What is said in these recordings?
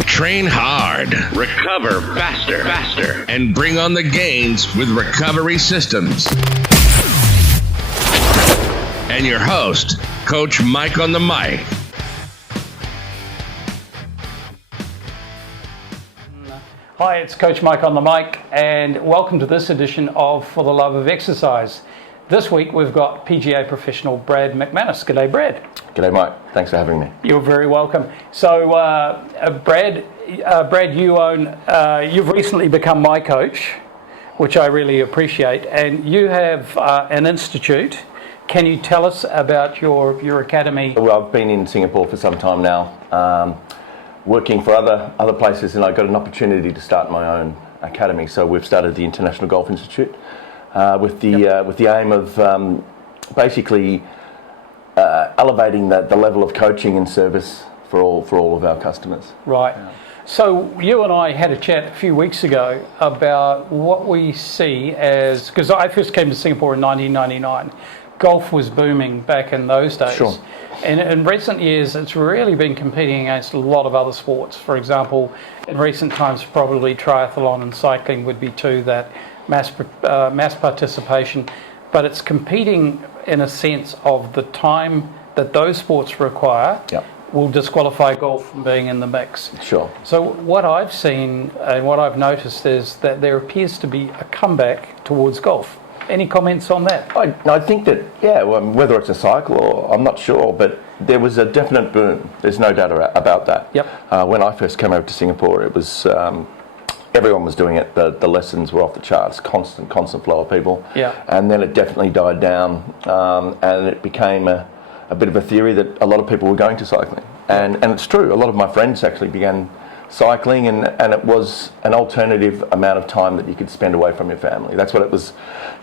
Train hard, Recover faster. and bring on the gains with recovery systems. And your host, Coach Mike on the mic. Hi, it's Coach Mike on the mic, and welcome to this edition of For the Love of Exercise. This week we've got PGA professional Brad McManus. G'day, Brad. G'day, Mike. Thanks for having me. You're very welcome. So, Brad, you've recently become my coach, which I really appreciate, and you have an institute. Can you tell us about your academy? Well, I've been in Singapore for some time now, working for other places, and I got an opportunity to start my own academy. So we've started the International Golf Institute with the aim of basically elevating the level of coaching and service for all of our customers. Right. Yeah. So you and I had a chat a few weeks ago about what we see as, because I first came to Singapore in 1999. Golf was booming back in those days. Sure. And in recent years, it's really been competing against a lot of other sports. For example, in recent times, probably triathlon and cycling would be two that mass participation. But it's competing in a sense of the time that those sports require. Yep. Will disqualify golf from being in the mix. Sure. So what I've seen and what I've noticed is that there appears to be a comeback towards golf. Any comments on that? I think that, whether it's a cycle or I'm not sure, but there was a definite boom. There's no doubt about that. Yep. When I first came over to Singapore, it was everyone was doing it. The lessons were off the charts, constant flow of people. Yeah. And then it definitely died down, and it became a bit of a theory that a lot of people were going to cycling. And it's true. A lot of my friends actually began cycling, and it was an alternative amount of time that you could spend away from your family. That's what it was.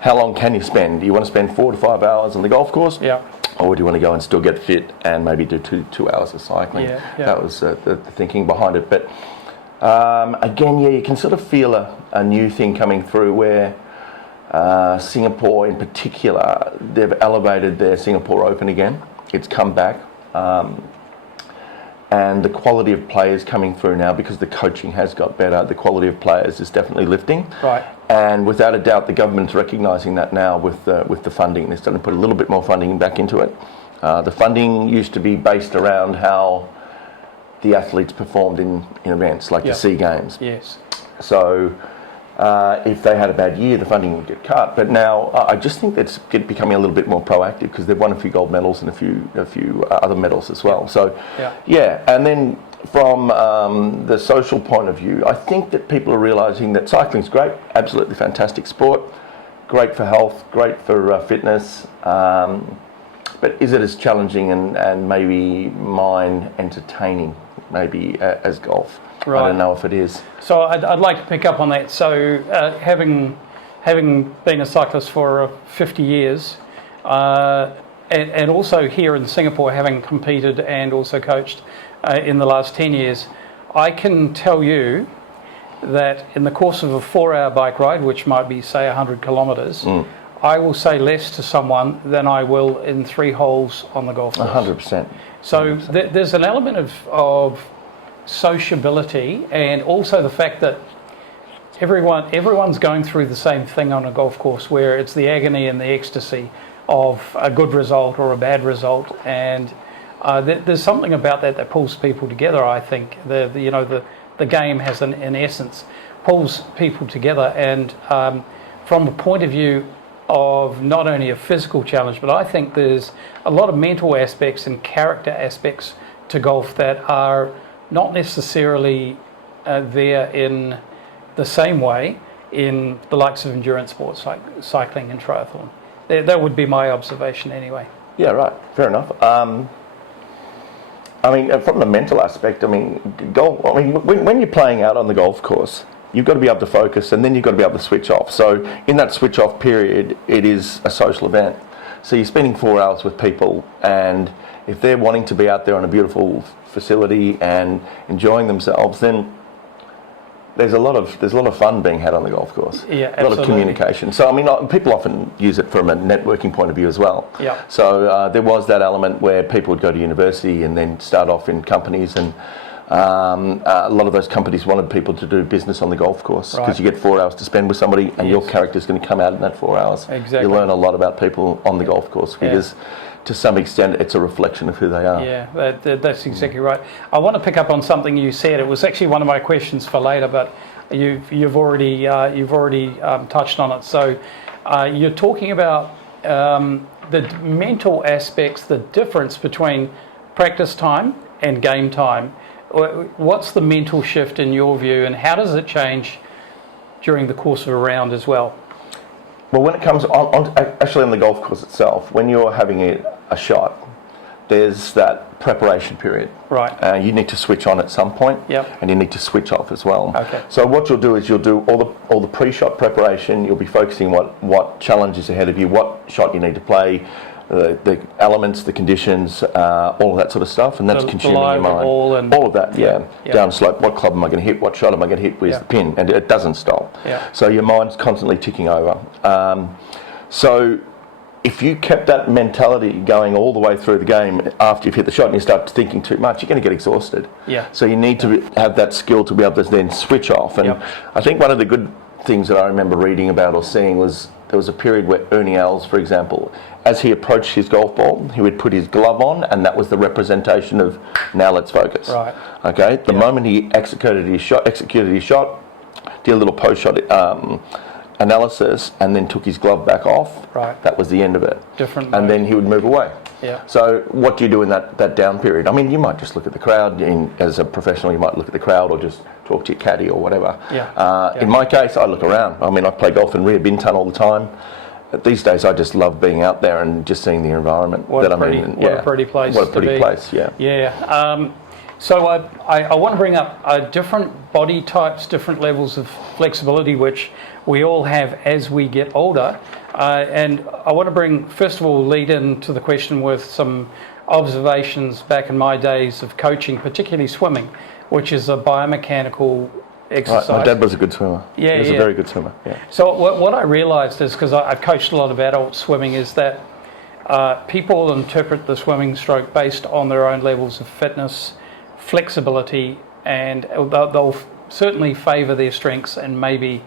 How long can you spend? Do you want to spend 4 to 5 hours on the golf course? Yeah. Or do you want to go and still get fit and maybe do two hours of cycling? Yeah. That was the thinking behind it. But again, you can sort of feel a new thing coming through where Singapore in particular, they've elevated their Singapore Open again. It's come back. And the quality of players coming through now, because the coaching has got better, the quality of players is definitely lifting. Right. And without a doubt, the government's recognising that now with the funding. They're starting to put a little bit more funding back into it. The funding used to be based around how the athletes performed in events like the SEA Games. Yes. So if they had a bad year, the funding would get cut. But now I just think that's becoming a little bit more proactive because they've won a few gold medals and a few other medals as well. So and then from the social point of view, I think that people are realising that cycling's great, absolutely fantastic sport, great for health, great for fitness. But is it as challenging and maybe mind entertaining maybe as golf? Right. I don't know if it is. So I'd like to pick up on that. So having been a cyclist for 50 years, and also here in Singapore, having competed and also coached in the last 10 years, I can tell you that in the course of a 4-hour bike ride, which might be, say, 100 kilometres, I will say less to someone than I will in 3 holes on the golf course. 100%. So there's an element of sociability, and also the fact that everyone's going through the same thing on a golf course, where it's the agony and the ecstasy of a good result or a bad result, and there's something about that pulls people together. I think the game has in essence pulls people together, and from a point of view of not only a physical challenge, but I think there's a lot of mental aspects and character aspects to golf that are not necessarily there in the same way in the likes of endurance sports like cycling and triathlon. That would be my observation anyway. Yeah, right. Fair enough. I mean, from the mental aspect, I mean, golf. I mean, when you're playing out on the golf course, you've got to be able to focus, and then you've got to be able to switch off. So in that switch off period, it is a social event. So you're spending 4 hours with people, and if they're wanting to be out there on a beautiful facility and enjoying themselves, then there's a lot of fun being had on the golf course. Yeah, absolutely. A lot of communication. So I mean, people often use it from a networking point of view as well. Yeah. So there was that element where people would go to university and then start off in companies, and A lot of those companies wanted people to do business on the golf course because you get 4 hours to spend with somebody, and your character's going to come out in that 4 hours. Exactly. You learn a lot about people on the golf course because to some extent it's a reflection of who they are. Yeah, that's exactly right. I want to pick up on something you said. It was actually one of my questions for later, but you've already touched on it. So you're talking about the mental aspects, the difference between practice time and game time. What's the mental shift in your view, and how does it change during the course of a round as well? Well, when it comes actually on the golf course itself, when you're having a shot, there's that preparation period. Right. You need to switch on at some point, and you need to switch off as well. Okay. So what you'll do is you'll do all the pre-shot preparation. You'll be focusing what challenges ahead of you, what shot you need to play, the elements, the conditions, all of that sort of stuff, and that's consuming your mind. All of that, down slope. What club am I going to hit? What shot am I going to hit? Where's the pin? And it doesn't stop. Yeah. So your mind's constantly ticking over. So if you kept that mentality going all the way through the game after you've hit the shot and you start thinking too much, you're going to get exhausted. Yeah. So you need to have that skill to be able to then switch off. And I think one of the good things that I remember reading about or seeing was there was a period where Ernie Els, for example, as he approached his golf ball, he would put his glove on, and that was the representation of, now let's focus. Right. Okay. The moment he executed his shot, did a little post-shot analysis, and then took his glove back off. Right. That was the end of it. Different. And then he would move away. Yeah. So what do you do in that down period? I mean, you might just look at the crowd. As a professional, you might look at the crowd or just talk to your caddy or whatever. In my case, I look around. I mean, I play golf in Rio Bintan all the time. These days, I just love being out there and just seeing the environment. What a pretty place. What a pretty place, yeah. Yeah. So I want to bring up different body types, different levels of flexibility, which we all have as we get older. And I want to first of all, lead into the question with some observations back in my days of coaching, particularly swimming, which is a biomechanical exercise. Right. My dad was a good swimmer. Yeah, he was a very good swimmer. Yeah. So what I realised is, because I've coached a lot of adult swimming, is that people interpret the swimming stroke based on their own levels of fitness, flexibility, and they'll certainly favour their strengths, and maybe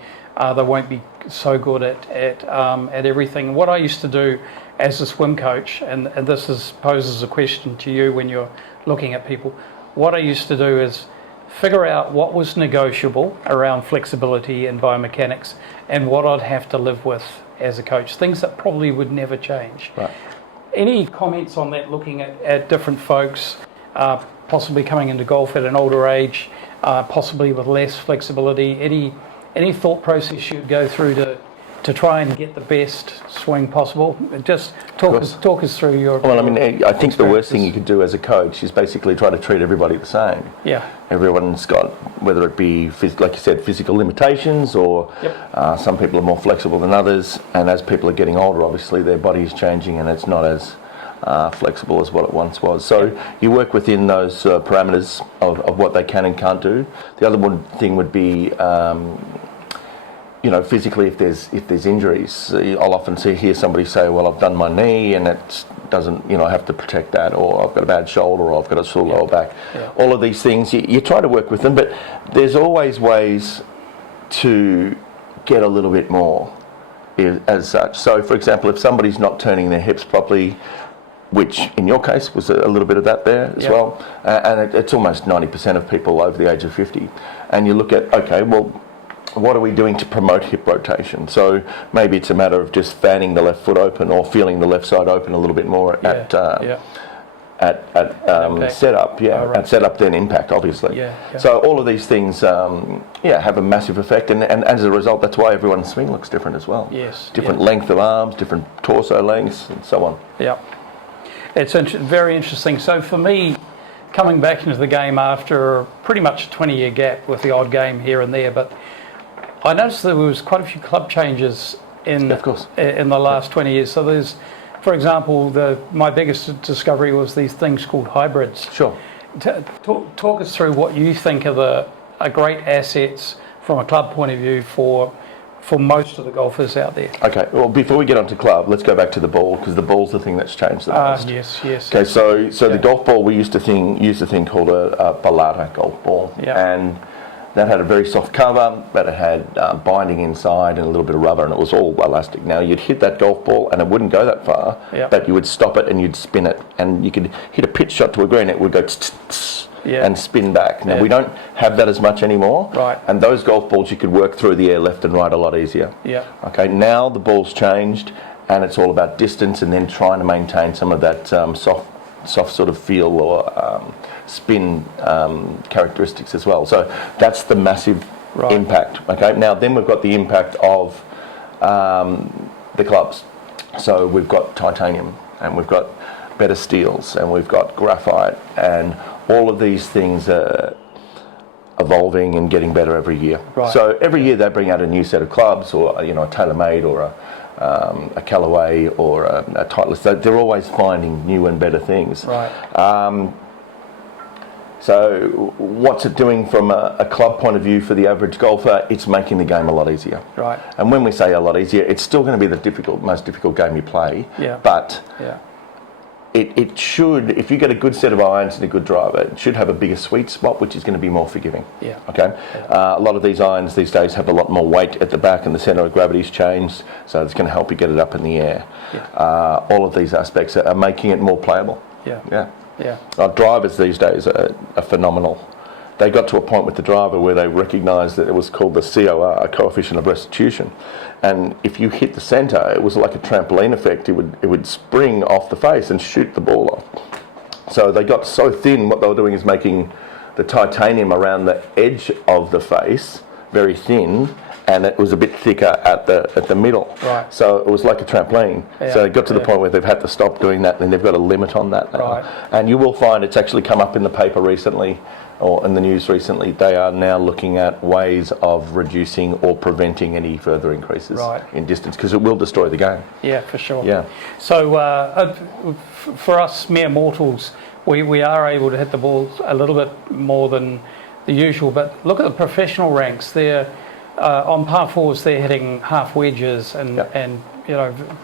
they won't be so good at everything. And what I used to do as a swim coach, and this poses a question to you when you're looking at people, what I used to do is figure out what was negotiable around flexibility and biomechanics, and what I'd have to live with as a coach, things that probably would never change. Right. Any comments on that, looking at different folks, possibly coming into golf at an older age, possibly with less flexibility? Any thought process you'd go through to try and get the best swing possible? Just talk us through your... Well, I mean, I think the worst thing you could do as a coach is basically try to treat everybody the same. Yeah. Everyone's got, whether it be, like you said, physical limitations, or some people are more flexible than others, and as people are getting older, obviously their body is changing and it's not as flexible as what it once was. So you work within those parameters of what they can and can't do. The other thing would be... physically, if there's injuries, I'll often hear somebody say, "Well, I've done my knee and it doesn't, I have to protect that," or "I've got a bad shoulder," or "I've got a sore lower back." Yeah. All of these things, you try to work with them, but there's always ways to get a little bit more as such. So, for example, if somebody's not turning their hips properly, which in your case was a little bit of that there as well, and it's almost 90% of people over the age of 50, and you look at, okay, well, what are we doing to promote hip rotation? So maybe it's a matter of just fanning the left foot open or feeling the left side open a little bit more at setup. At setup, then impact, obviously. So all of these things, have a massive effect, and as a result, that's why everyone's swing looks different as well. Yes. Different length of arms, different torso lengths, and so on. Yeah. It's very interesting. So for me, coming back into the game after pretty much a 20-year gap with the odd game here and there, but I noticed there was quite a few club changes in the last 20 years. So there's, for example, my biggest discovery was these things called hybrids. Sure. Talk us through what you think are great assets from a club point of view for for most of the golfers out there. Okay, well, before we get onto club, let's go back to the ball, because the ball's the thing that's changed the most. Yes. Okay, so the golf ball, we used a thing called a Palada golf ball, and that had a very soft cover, but it had binding inside and a little bit of rubber, and it was all elastic. Now, you'd hit that golf ball, and it wouldn't go that far, but you would stop it and you'd spin it, and you could hit a pitch shot to a green, it would go and spin back. Now, we don't have that as much anymore, and those golf balls you could work through the air left and right a lot easier. Okay, now the ball's changed, and it's all about distance and then trying to maintain some of that soft sort of feel or spin characteristics as well. So that's the massive impact. Okay, now then we've got the impact of the clubs. So we've got titanium, and we've got better steels, and we've got graphite, and all of these things are evolving and getting better every year. So every year they bring out a new set of clubs, or a TaylorMade, or a Callaway, or a Titleist. They're always finding new and better things. So what's it doing from a club point of view for the average golfer? It's making the game a lot easier. And when we say a lot easier, it's still going to be the most difficult game you play. But it should, if you get a good set of irons and a good driver, it should have a bigger sweet spot, which is going to be more forgiving. Okay. A lot of these irons these days have a lot more weight at the back, and the centre of gravity's changed, so it's going to help you get it up in the air. All of these aspects are making it more playable. Our drivers these days are phenomenal. They got to a point with the driver where they recognised that it was called the COR, coefficient of restitution, and if you hit the centre, it was like a trampoline effect. It would spring off the face and shoot the ball off. So they got so thin. What they were doing is making the titanium around the edge of the face very thin, and it was a bit thicker at the middle. So it was like a trampoline. So it got to the point where they've had to stop doing that, and they've got a limit on that now. And you will find it's actually come up in the paper recently, or in the news recently. They are now looking at ways of reducing or preventing any further increases in distance, because it will destroy the game. For sure. So for us mere mortals, we are able to hit the ball a little bit more than the usual, but look at the professional ranks. They're on par fours, they're hitting half wedges, and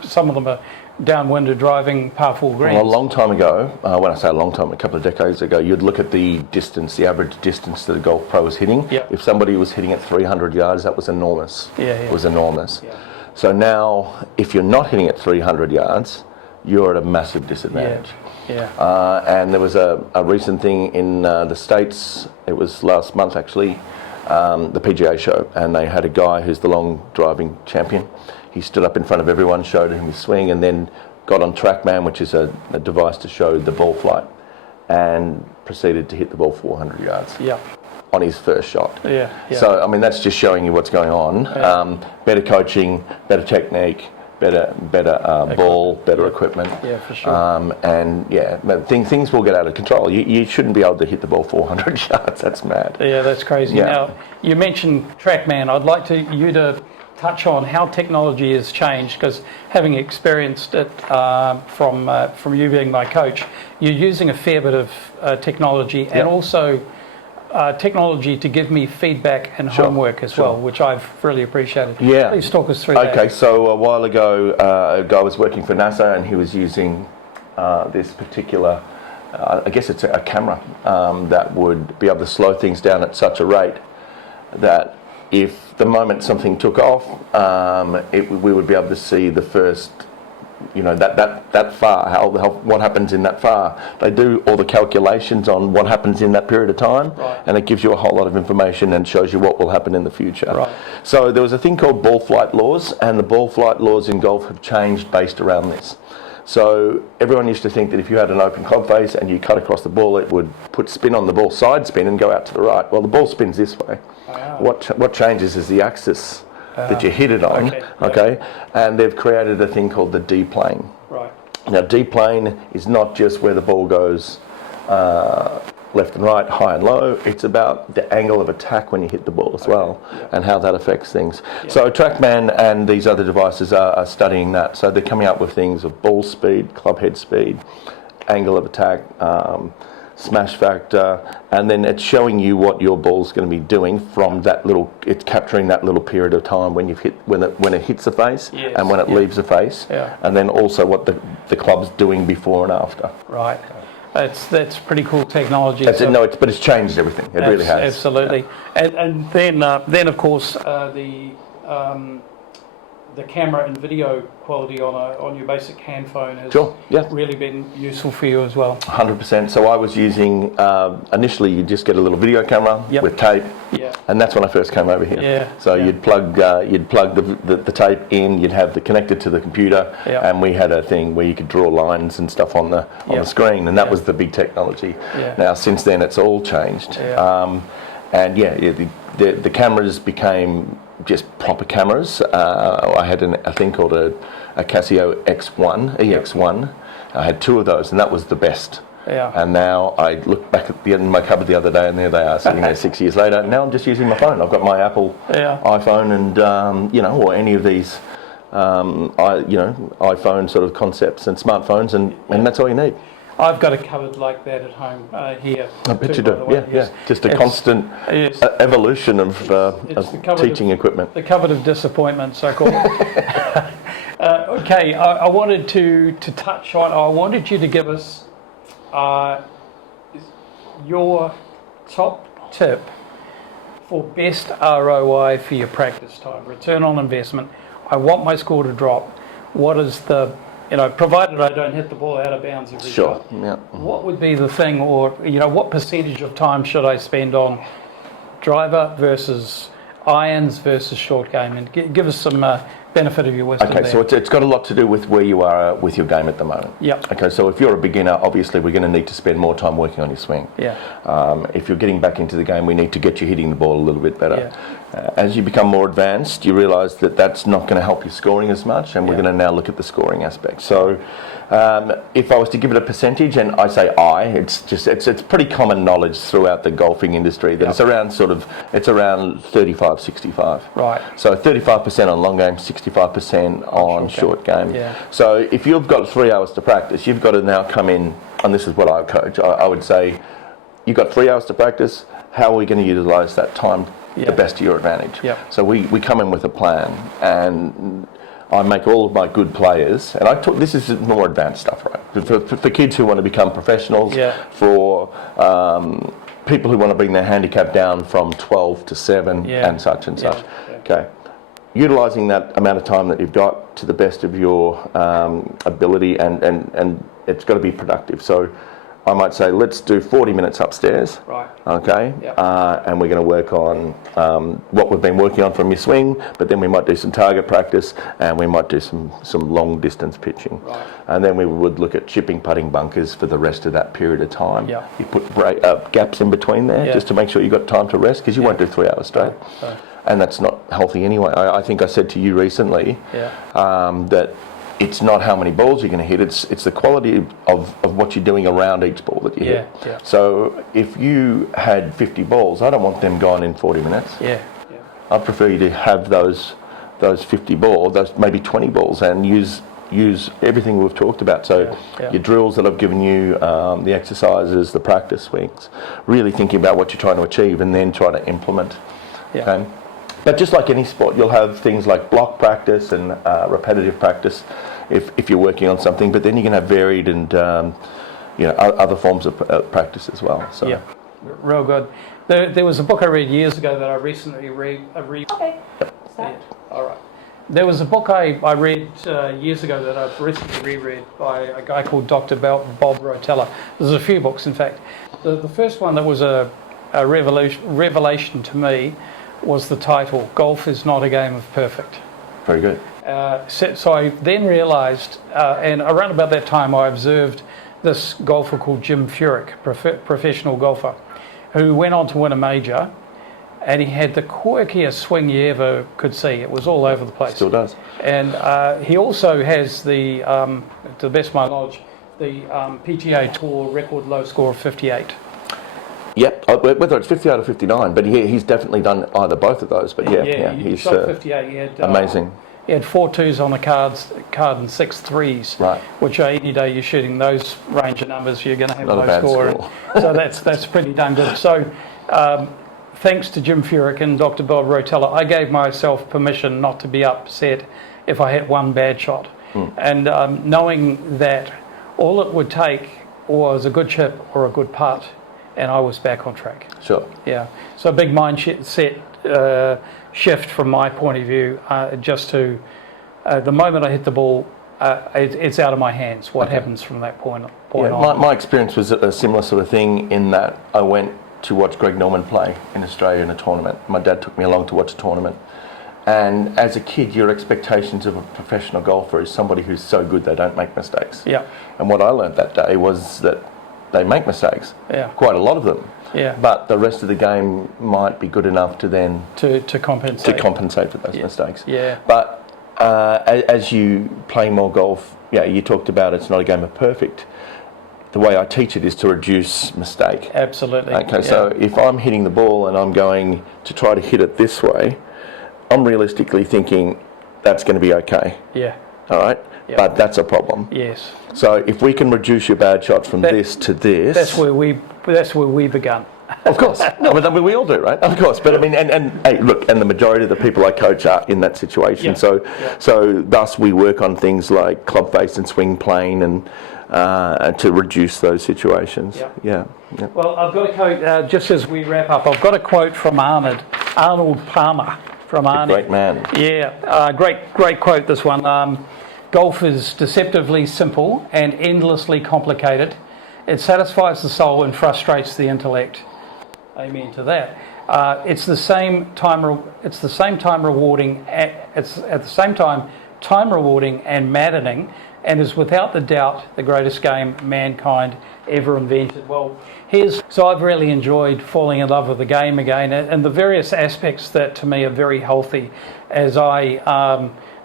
some of them are downwinded driving par four greens. Well, a long time ago, when I say a long time, a couple of decades ago, you'd look at the distance, the average distance that a golf pro was hitting. If somebody was hitting at 300 yards, that was enormous. It was enormous. So now, if you're not hitting at 300 yards, you're at a massive disadvantage. And there was a recent thing in the States, it was last month actually, the PGA show, and they had a guy who's the long driving champion. He stood up in front of everyone, showed him his swing, and then got on TrackMan, which is a device to show the ball flight, and proceeded to hit the ball 400 yards on his first shot. So, I mean, that's just showing you what's going on. Better coaching, better technique, better ball, better equipment. For sure. And things will get out of control. You shouldn't be able to hit the ball 400 yards. That's mad. That's crazy. Now, you mentioned TrackMan. I'd like you to touch on how technology has changed, because having experienced it from you being my coach, you're using a fair bit of technology, and also technology to give me feedback and homework as well, which I've really appreciated. Please talk us through that. Okay, so a while ago, a guy was working for NASA, and he was using this particular, I guess it's a camera that would be able to slow things down at such a rate that if the moment something took off, we would be able to see the first, that far, what happens in that far. They do all the calculations on what happens in that period of time, and it gives you a whole lot of information and shows you what will happen in the future. So there was a thing called ball flight laws, and the ball flight laws in golf have changed based around this. So everyone used to think that if you had an open club face and you cut across the ball, it would put spin on the ball, side spin, and go out to the right. Well, the ball spins this way. What changes is the axis that you hit it on, and they've created a thing called the D-plane. Now, D-plane is not just where the ball goes left and right, high and low. It's about the angle of attack when you hit the ball as well, and how that affects things. So TrackMan and these other devices are studying that. So they're coming up with things of ball speed, club head speed, angle of attack, smash factor, and then it's showing you what your ball's going to be doing from that little. It's capturing that little period of time when you've hit when it hits the face and when it leaves the face, and then also what the club's doing before and after. Right. That's pretty cool technology. But it's changed everything. It really has. Absolutely. And then of course the camera and video quality on your basic hand phone has really been useful for you as well. 100%. So I was using initially you just get a little video camera with tape, and that's when I first came over here. So you'd plug the tape in, you'd have the connected to the computer, and we had a thing where you could draw lines and stuff on the screen, and that was the big technology. Now since then it's all changed, the cameras became just proper cameras. I had a thing called a Casio EX1. I had 2 of those, and that was the best. And now I look back at in my cupboard the other day, and there they are, sitting there 6 years later. Now I'm just using my phone. I've got my Apple iPhone, and or any of these, iPhone sort of concepts and smartphones, and that's all you need. I've got a cupboard like that at home here. I bet you do. Just a constant evolution of teaching equipment. The cupboard of disappointment, so-called. Okay, I wanted to touch on. I wanted you to give us your top tip for best ROI for your practice time, return on investment. I want my score to drop. What is the provided I don't hit the ball out of bounds every shot. What would be the thing, or what percentage of time should I spend on driver versus irons versus short game? And give us some benefit of your wisdom. Okay, so it's got a lot to do with where you are with your game at the moment. Okay, so if you're a beginner, obviously we're going to need to spend more time working on your swing. If you're getting back into the game, we need to get you hitting the ball a little bit better. As you become more advanced, you realise that that's not going to help you scoring as much, and we're going to now look at the scoring aspect. So if I was to give it a percentage, and I say it's pretty common knowledge throughout the golfing industry that it's around 35-65. Right. So 35% on long game, 65% on short game. So if you've got 3 hours to practice, you've got to now come in, and this is what I coach. I would say you've got 3 hours to practice. How are we going to utilise that time the best to your advantage? So we come in with a plan, and I make all of my good players, and this is more advanced stuff, right? For kids who want to become professionals, for people who want to bring their handicap down from 12 to 7 and such and such. Okay. Utilising that amount of time that you've got to the best of your ability, and it's got to be productive. So I might say, let's do 40 minutes upstairs. Right. Okay. And we're going to work on what we've been working on from your swing, but then we might do some target practice, and we might do some long distance pitching. Right. And then we would look at chipping, putting, bunkers for the rest of that period of time. You put gaps in between there just to make sure you've got time to rest, because you won't do 3 hours straight. And that's not healthy anyway. I think I said to you recently that it's not how many balls you're going to hit, it's the quality of what you're doing around each ball that you hit. So if you had 50 balls, I don't want them gone in 40 minutes. I prefer you to have those 50 balls, those maybe 20 balls, and use everything we've talked about. So your drills that I've given you, the exercises, the practice swings, really thinking about what you're trying to achieve, and then try to implement. Okay? But just like any sport, you'll have things like block practice and repetitive practice if you're working on something, but then you can have varied and other forms of practice as well. So. Real good. There was a book I read years ago that I recently read. All right. There was a book I read years ago that I've recently reread by a guy called Dr. Bob Rotella. There's a few books, in fact. The first one that was a revelation to me was the title, Golf is Not a Game of Perfect. Very good. So I then realised, and around about that time I observed this golfer called Jim Furyk, professional golfer, who went on to win a major, and he had the quirkiest swing you ever could see. It was all over the place. Still does. And he also has to the best of my knowledge, the PGA Tour record low score of 58. Yep, whether it's 58 or 59, but he's definitely done either both of those. But he he's shot 58. He had, amazing. he had 4 2s on the card and 6 3s, right. which any day you're shooting those range of numbers, you're going to have Not a low bad score. score. So that's pretty darn good. So thanks to Jim Furyk and Dr. Bob Rotella, I gave myself permission not to be upset if I hit one bad shot. And knowing that all it would take was a good chip or a good putt, and I was back on track. Sure. Yeah. So a big mindset shift from my point of view, just to the moment I hit the ball, it's out of my hands. What happens from that point on? My experience was a similar sort of thing in that I went to watch Greg Norman play in Australia in a tournament. My dad took me along to watch a tournament. And as a kid, your expectations of a professional golfer is somebody who's so good they don't make mistakes. Yeah. And what I learned that day was that they make mistakes. Yeah. Quite a lot of them. Yeah. But the rest of the game might be good enough to then to compensate. To compensate for those mistakes. Yeah. But as you play more golf, you talked about it's not a game of perfect. The way I teach it is to reduce mistake. Absolutely. Okay, so if I'm hitting the ball and I'm going to try to hit it this way, I'm realistically thinking that's going to be okay. Yeah. All right? Yep. But that's a problem. Yes. So if we can reduce your bad shots from this to this... That's where we begun. Of course. No, but I mean, we all do, right? Of course. But I mean, and hey, look, and the majority of the people I coach are in that situation. Yeah. So thus we work on things like club face and swing plane and to reduce those situations. Yeah. Well, I've got a quote, just as we wrap up, I've got a quote from Arnold Palmer. From Arnie. Great man. Yeah, great quote, this one. Golf is deceptively simple and endlessly complicated. It satisfies the soul and frustrates the intellect. Amen to that. It's at the same time rewarding and maddening, and is without the doubt the greatest game mankind ever invented. So I've really enjoyed falling in love with the game again, and the various aspects that to me are very healthy as I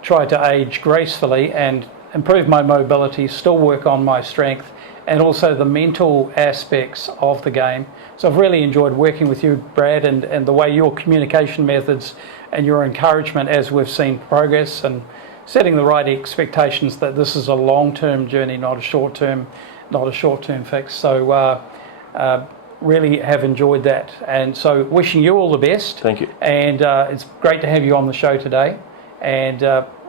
try to age gracefully and improve my mobility, still work on my strength, and also the mental aspects of the game. So I've really enjoyed working with you, Brad, and the way your communication methods and your encouragement as we've seen progress and setting the right expectations that this is a long-term journey, not a short-term fix. So really have enjoyed that. And so wishing you all the best. Thank you. And it's great to have you on the show today. And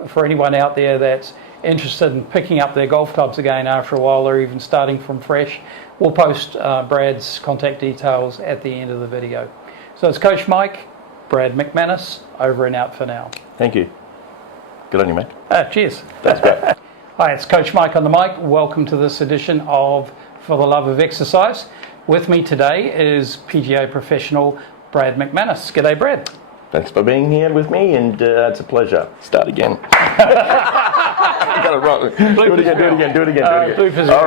for anyone out there that's interested in picking up their golf clubs again after a while or even starting from fresh, we'll post Brad's contact details at the end of the video. So it's Coach Mike, Brad McManus, over and out for now. Thank you. Good on you, mate. Cheers. That's great. Hi, it's Coach Mike on the mic. Welcome to this edition of For the Love of Exercise. With me today is PGA professional Brad McManus. G'day, Brad. Thanks for being here with me, and it's a pleasure. Start again. I got it wrong. Do it again. Bloopers. All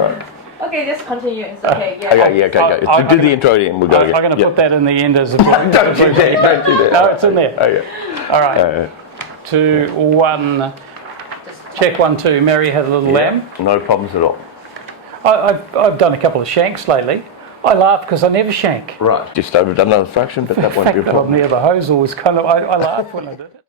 right. Okay, just continue. It's okay. Okay. Do the intro again. We'll go again. I'm going to put that in the end as a bloop. Don't do that. No, it's in there. Okay. All right. 2, 1. Check 1, 2. Mary had a little lamb. No problems at all. I've done a couple of shanks lately. I laugh because I never shank. Right. Just overdone another fraction, but that won't be a The fact that I'm problem. near the hose always I laugh when I did it.